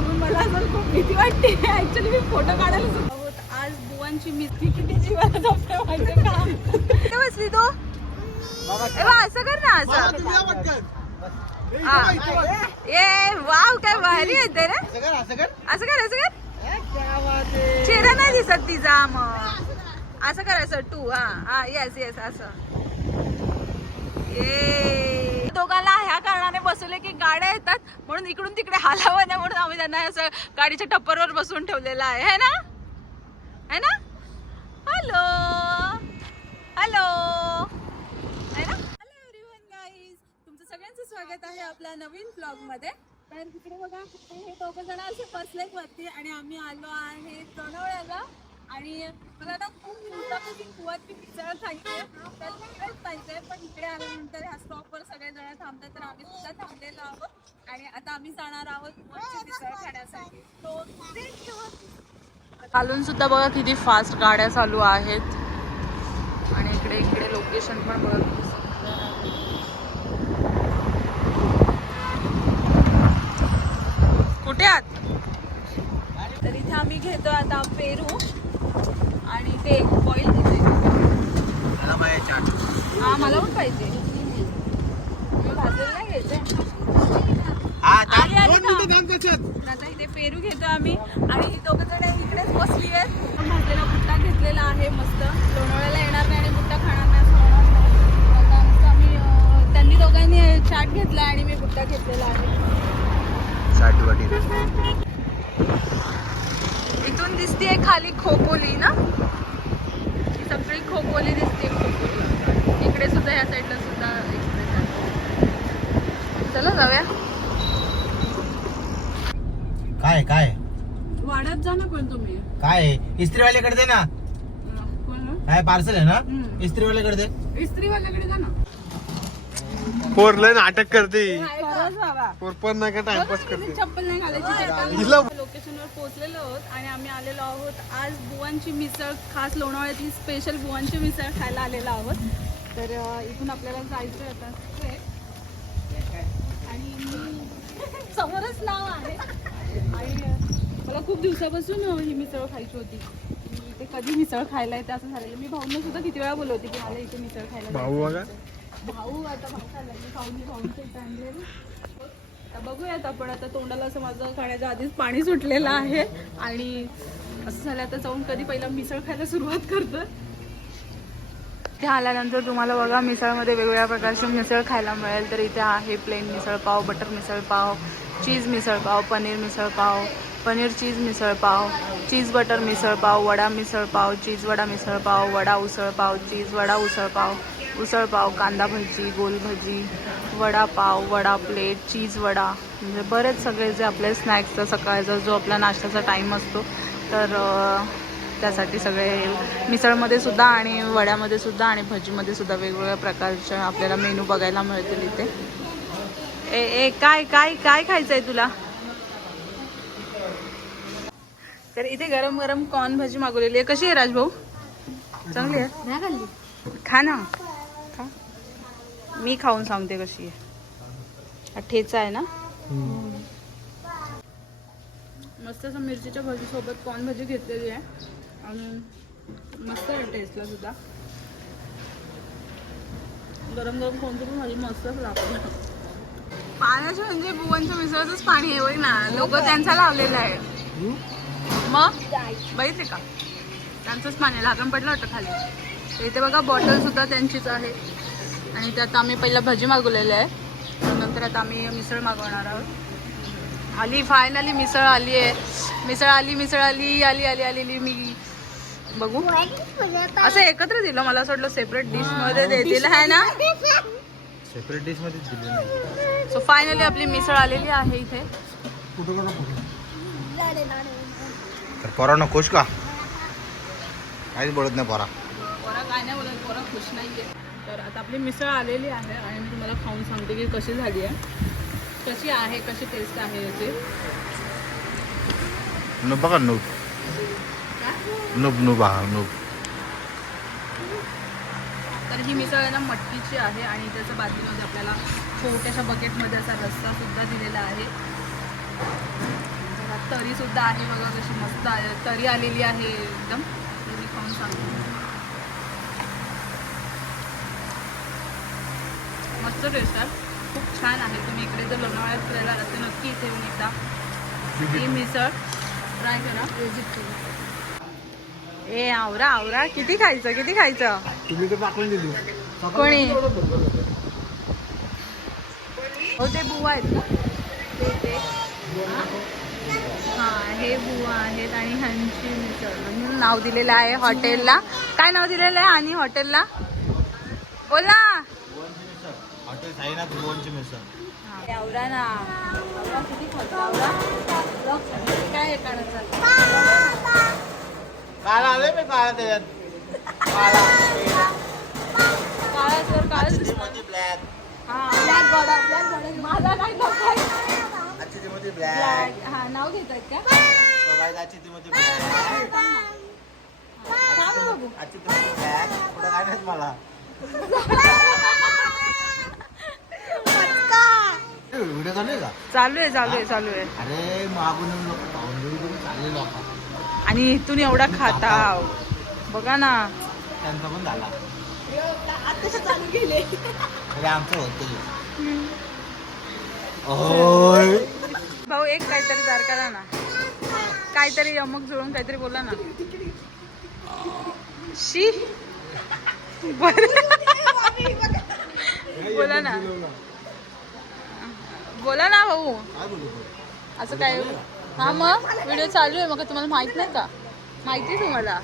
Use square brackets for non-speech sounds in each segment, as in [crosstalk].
मला असं खूप भीती वाटते. ऍक्च्युली मी फोटो काढायला आहोत आज बुवांची मिस्त्री किती जीवाला जपते काम. कुठे बसली तो? ए असं कर ना असं. हा. ए वाव काय भारी येते रे. असं कर असं कर. चेहरा नाही दिसत तिचा मग. असं करायचं टू हा. हा येस येस असं. ये दोघांना ह्या की गाड्या येतात म्हणून इकडून तिकडे हालावं नाही म्हणून आम्ही त्यांना असं गाडीच्या टप्परवर बसवून ठेवलेलं आहे. है ना? है ना? हॅलो हॅलो है ना? हॅलो एव्हरीवन गाईज तुमचं सगळ्यांचं स्वागत आहे आपल्या नवीन ब्लॉगमध्ये तर तिकडे बघा हे दोघं जण असे बसलेत वरती आणि आम्ही आलो आहे लोणावळ्याला आणि मला ना खूप दिवसापासून कुवत मी खायची आहे. तर तिकडेच पाहिजे पण इकडे आल्यानंतर ह्या स्टॉपवर सगळेजण थांबतात तर आम्ही सुद्धा थांबलेलो आहोत. आणि आता आम्ही जाणार आहोत कुवतची मिसळ खाण्यासाठी. तो चालून सुद्धा बघा किती फास्ट गाड्या चालू आहेत. आणि इकडे इकडे लोकेशन पण बघा कुठे आहात? तर इथे आम्ही घेतो आता पेरू. आणि ते घेते हा मला पण पाहिजे. नाही? आता इथे पेरू घेतो आम्ही. आणि दोघं जण इकडेच बसली आहेत. भाजलेला बुट्टा घेतलेला आहे मस्त. लोणावळ्याला येणार नाही आणि बुट्टा खाणार नाही असं आता आम्ही त्यांनी दोघांनी चाट घेतला आणि मी बुट्टा घेतलेला आहे. दिसतीये खाली खोपोली ना? सगळी खोपोली दिसते खोपोली. इकडे सुद्धा या साईडला सुद्धा एक्सप्रेस आहे चला जाऊया. काय काय? वाड्यात जा ना पण तुम्ही. काय? आहे? इस्त्रीवाल्याकडे दे ना. काय पार्सल आहे ना? हम्म. इस्त्रीवाल्याकडे दे. इस्त्रीवाल्याकडे जा ना. पोर लय नाटक करते. खरंच बाबा पोर पण नका टाइमपास करते. चप्पल नाही घालायची हिला- लोकेशनवर पोहोचलेलो आहोत आणि आम्ही आलेलो आहोत आज बुवांची मिसळ खास लोणावळ्यातली स्पेशल बुवांची मिसळ खायला आलेलो आहोत तर इथून आपल्याला जायचं आहे आता. आणि मी- [laughs] समोरच नाव आहे आणि मला खूप दिवसापासून ही मिसळ खायची होती इथे कधी मिसळ खायला येते असं झालेलं मी भाऊंना सुद्धा किती वेळा बोलवते की मला इथे मिसळ खायला भाऊ. आहे. भाऊ आता भाऊ खाल्ला बघूयात आपण. आता तोंडाला असं माझं खाण्याच्या आधीच पाणी सुटलेलं आहे. आणि असं झालं आता जाऊन कधी पहिला मिसळ खायला सुरुवात करतो इथे आल्यानंतर तुम्हाला बघा मिसळमध्ये वेगवेगळ्या प्रकारचे मिसळ खायला मिळेल. तर इथे आहे plain misal pav butter misal pav cheese misal pav paneer misal pav paneer cheese misal pav cheese butter misal pav vada misal pav cheese vada misal pav vada usal pav cheese vada usal pav pav usal pav कांदा भजी गोल bhaji vada pav vada plate cheese vada. म्हणजे बरेच सगळे जे आपले स्नॅक्सचा सकाळचा जो आपला नाश्त्याचा टाईम असतो तर त्यासाठी सगळे मिसळमध्ये सुद्धा आणि वड्यामध्ये सुद्धा आणि भजीमध्ये सुद्धा वेगवेगळ्या प्रकारच्या आपल्याला मेनू बघायला मिळतील इथे. ए ए काय काय काय खायचं आहे तुला? तर इथे गरम गरम कॉर्न भाजी मागवलेली आहे. कशी आहे राजभाऊ? चांगली आहे? खा ना. मी खाऊन सांगते कशी आहे. हा ठेचा आहे ना? मस्त असं मिरचीच्या भाजीसोबत कॉर्न भाजी घेतलेली आहे. आणि मस्त आहे टेस्टला सुद्धा. गरम गरम कोणती पण भाजी मस्तच लागते. पाण्याचे म्हणजे बुवांच्या मिसळचंच पाणी आहे बघ ना. लोक त्यांचा लावलेला आहे. मग? बघितले का? त्यांचंच पाणी लागण पडलं वाटतं खाली. इथे बघा बॉटल सुद्धा त्यांचीच आहे. आणि त्यात आम्ही पहिला भजी मागवलेलं आहे. नंतर आता आम्ही मिसळ मागवणार आहोत. आली फायनली मिसळ आली आहे. मिसळ आली मिसळ आली आली आली आलेली मी बघू. असं एकत्र दिलं मला असं वाटलं सेपरेट डिशमध्ये देतील आहे ना? सेपरेट डिशमध्ये दिली सो फायनली आपली मिसळ आलेली आहे इथे. तर पोरा ना खुश का? काहीच बोलत नाही पोरा. पोरा काय नाही बोलत पोरा खुश नाहीये. तर आता आपली मिसळ आलेली आहे आणि मी तुम्हाला खाऊन सांगते की कशी झाली आहे. कशी आहे कशी टेस्ट आहे याची. नुब बघा नुब. नुब नुब हा नुब. तर ही मिसळ आहे ना मटकीची आहे आणि त्याच्या बाजूमध्ये आपल्याला छोट्याशा बकेटमध्ये असा रस्सा सुद्धा दिलेला आहे. तरी सुद्धा आहे बघा कशी मस्त आहे. तरी आलेली आहे एकदम. खाऊन सांगते. मस्त आहे. खूप छान आहे. तुम्ही इकडे जर लोणावळ्यात फिरायला आलात तर नक्की इथे येऊन एकदा ही मिसळ ट्राय करा. ए आवरा आवरा. किती खायचं किती खायचं? तुम्ही तर टाकून दिली. कोणी? हो ते बुवा आहेत ते ते. हा हे बुवा आहेत आणि ह्यांची मिसळ. म्हणून नाव दिलेलं आहे हॉटेलला. काय नाव दिलेलं आहे आणि हॉटेलला? बोल हॉटेल साईनाथ भुवनची मिसळ आवरा ना. आवरा किती आवरा? काय काल आले मी काळा त्याच्यात. काळा. काळाच काळच ब्लॅक हा. ब्लॅक ब्लॅक माझा काय नकोय आजची ती मध्ये ब्लॅक ब्लॅक हा नाव घेत आहेत का? आजची ती मध्ये ब्लॅक सांग ना बघू. आजची ती मध्ये ब्लॅक पुढे काय नाही मला? [laughs] व्हिडिओ चालू आहे का? चालू आहे चालू आहे चालू आहे. अरे मागून लोक पाहून घेऊन चालले लोक. आणि इथून एवढा खाता बघा ना. त्यांचा पण झाला. चालू केले अरे आमचं होतं भाऊ एक काहीतरी दार करा ना. काहीतरी यमक जुळून काहीतरी बोला ना. शी. [laughs] बर. बोला ना. बोला ना भाऊ. असं काय? हा मग व्हिडिओ चालू आहे. मग तुम्हाला माहीत नाही का? माहिती आहे तुम्हाला?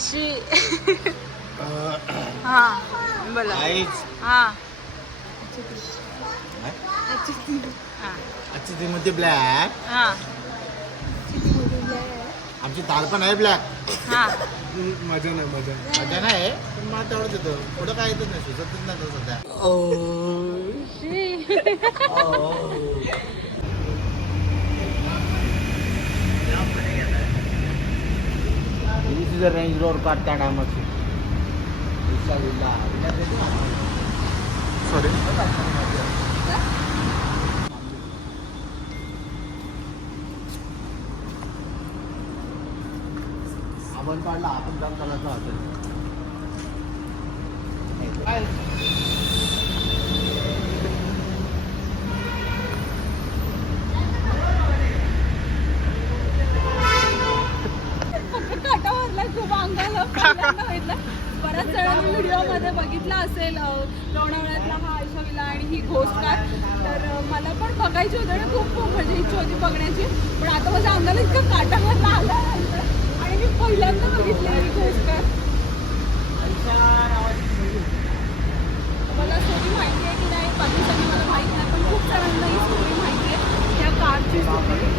शी. हा बोला. आईच. हा? हा. आजची ती मध्ये ब्लॅक हा. आमची ताल पण आहे ब्लॅक हा. मजा नाही मजा मजा नाही? पण मला तेवढंच येतं. पुढं काय येतच नाही. सुचतच नाही सध्या. तुझं रेंज रोड काढ त्या टायमाची सॉरी आपण काढला आपण काम चालायचं होतं काय काटा मारलाय खूप अंगाला पहिल्यांदा बघितलं. बऱ्याच वेळा व्हिडिओमध्ये बघितला असेल अं, लोणावळ्यातला हा आयशा विला आणि ही घोस्ट कार तर अं, मला पण बघायची होती खूप खूप म्हणजे इच्छा होती बघण्याची. पण आता माझ्या अंगाला इतकं काटा मारला आला आणि मी पहिल्यांदा बघितली ही घोस्ट कार मला स्टोरी माहिती आहे की नाही बाकीच्यांनी मला माहीत नाही पण खूप जणांना ही स्टोरी माहिती आहे त्या कारची स्टोरी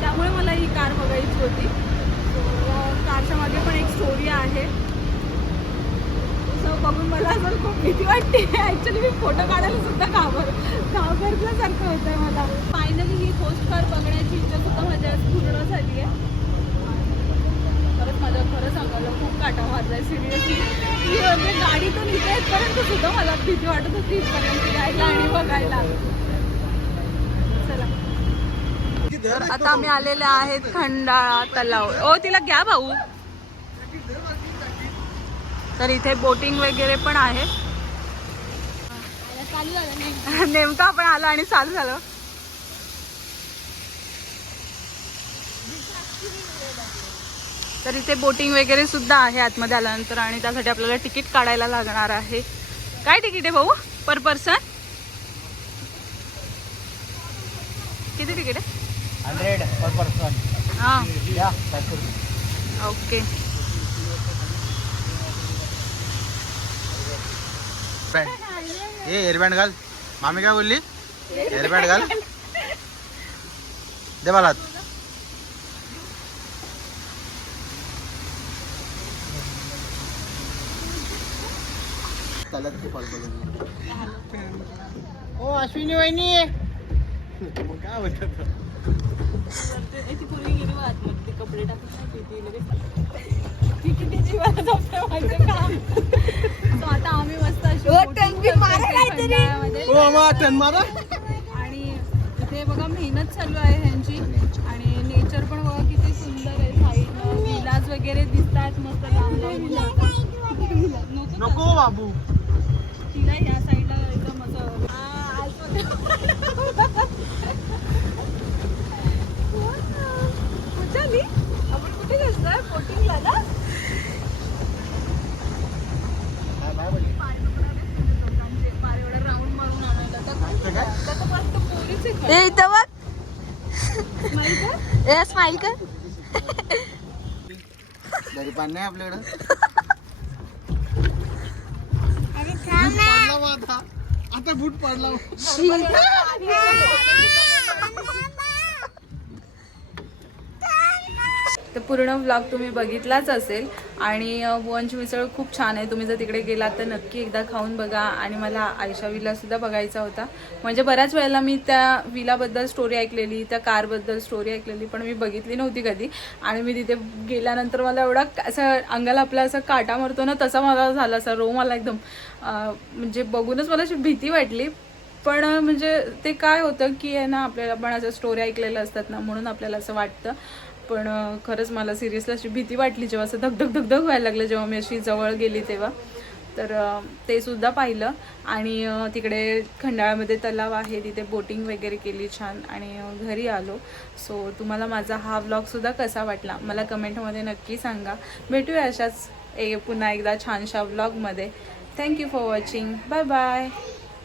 त्यामुळे मला ही कार बघायची होती So, कारच्या मागे पण एक स्टोरी आहे So, बघून मला असं खूप भीती वाटते. ॲक्च्युली मी फोटो काढायला सुद्धा घाबर घाबरल्यासारखं होतं मला. फायनली ही पोस्ट कार बघण्याची इच्छा सुद्धा माझ्या आज पूर्ण झाली आहे. खरंच माझ्या खरं सांगायला खूप काटा मारलाय सिरियसली ही म्हणजे गाडीतून इथे येतपर्यंत सुद्धा मला भीती वाटत होती इथपर्यंत यायला आणि बघायला. चला. आता आम्ही आलेले आहेत खंडाळा तलाव. ओ तिला घ्या भाऊ. तर इथे बोटिंग वगैरे पण आहे. नेमकं आपण आलो आणि चालू झालं. तर इथे बोटिंग वगैरे सुद्धा आहे आतमध्ये आल्यानंतर आणि त्यासाठी आपल्याला तिकीट काढायला लागणार आहे. काय तिकीट आहे भाऊ? Per person? किती तिकीट आहे? Hundred per person. हां. ओके. रुपये ए एअरबँड घाल. मामी काय बोलली? एअरबँड घाल. दे मला ओ अश्विनी वहिनी. काय म्हणतात ती पूर्वी गेली मग आतमध्ये ते कपडे टाकून मस्त अशी boating करतोय खंडाळ्यामध्ये. ओ मामा टन मारा आणि इकडे बघा मेहनत चालू आहे ह्यांची आणि नेचर पण बघा किती सुंदर आहे साईडनं विलास वगैरे दिसतात मस्त लांब लांब. नको बाबू तिला ह्या साईडला एकदम असं आ, आतमध्ये. कुठे आली? आपण कुठे जातोय बोटिंगला ना पाय एवढा राऊंड मारून आणायला तर आता तर मस्त पोरीच आहे का? ए इथं बघ माहिती आहे? ए स्माइल कर पाणी नाही आपल्याकडं. आता. आता बूट पडला तर पूर्ण व्लॉग तुम्ही बघितलाच असेल. आणि अ, मिसळ खूप छान आहे. तुम्ही जर तिकडे गेलात तर नक्की एकदा खाऊन बघा. आणि मला आयशा विला सुद्धा बघायचा होता. म्हणजे बऱ्याच वेळेला मी त्या विलाबद्दल स्टोरी ऐकलेली त्या कारबद्दल स्टोरी ऐकलेली पण मी बघितली नव्हती कधी. आणि मी तिथे गेल्यानंतर मला एवढा असं अंगाला आपला असं काटा मारतो ना तसा मला झाला असा रो मला एकदम. म्हणजे बघूनच मला अशी भीती वाटली. पण म्हणजे ते काय होतं की आहे ना आपल्याला पण असं स्टोरी ऐकलेल्या असतात ना म्हणून आपल्याला असं वाटतं. पण खरंच मला सिरियसली अशी भीती वाटली जेव्हा असं धगधग धगधग व्हायला लागलं जेव्हा मी अशी जवळ गेली तेव्हा. तर ते सुद्धा पाहिलं आणि तिकडे खंडाळामध्ये तलाव आहे तिथे बोटिंग वगैरे केली छान आणि घरी आलो. सो तुम्हाला माझा हा व्लॉगसुद्धा कसा वाटला? मला कमेंटमध्ये नक्की सांगा. भेटूया अशाच ए पुन्हा एकदा छानशा व्लॉगमध्ये thank you for watching bye bye